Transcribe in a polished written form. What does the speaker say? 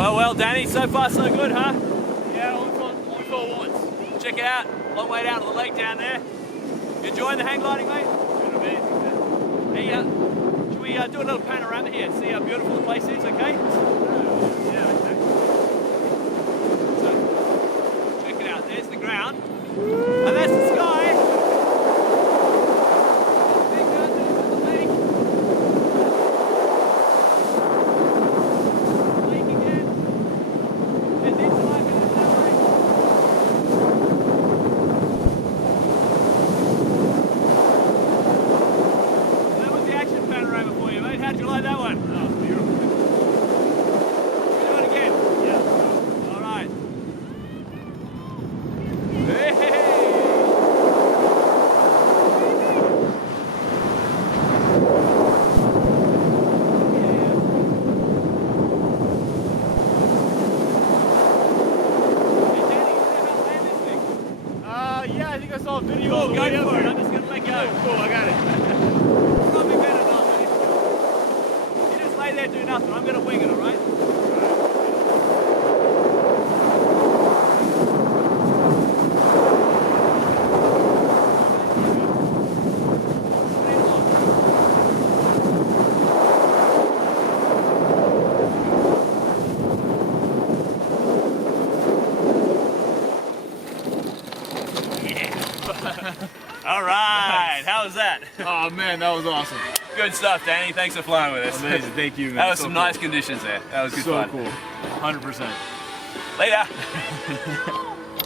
Well, Danny, so far so good, huh? Yeah, only for once. Check it out, long way down to the lake down there. You enjoying the hang gliding, mate? Doing amazing, man. Hey, should we do a little panorama here, see how beautiful the place is, okay? Yeah, okay. So, check it out, there's the ground, and that's the sky. Big mountains and the lake. Lake again. There's Interlaken in that lake. That was the action panorama for you, mate. How'd you like that one? Oh, beautiful. Should we do it again? Yeah. All right. Hey! Yeah, I think I saw a video. Cool, on the go way up for it. here. I'm just going to let go. Cool, I got it. Probably better not, but you just lay there, do nothing. I'm going to wing it, all right? All right, how was that? Oh man, that was awesome. Good stuff, Danny. Thanks for flying with us. Amazing, thank you, man. That was So some cool. nice conditions there. That was good So fun. cool. 100%. Later.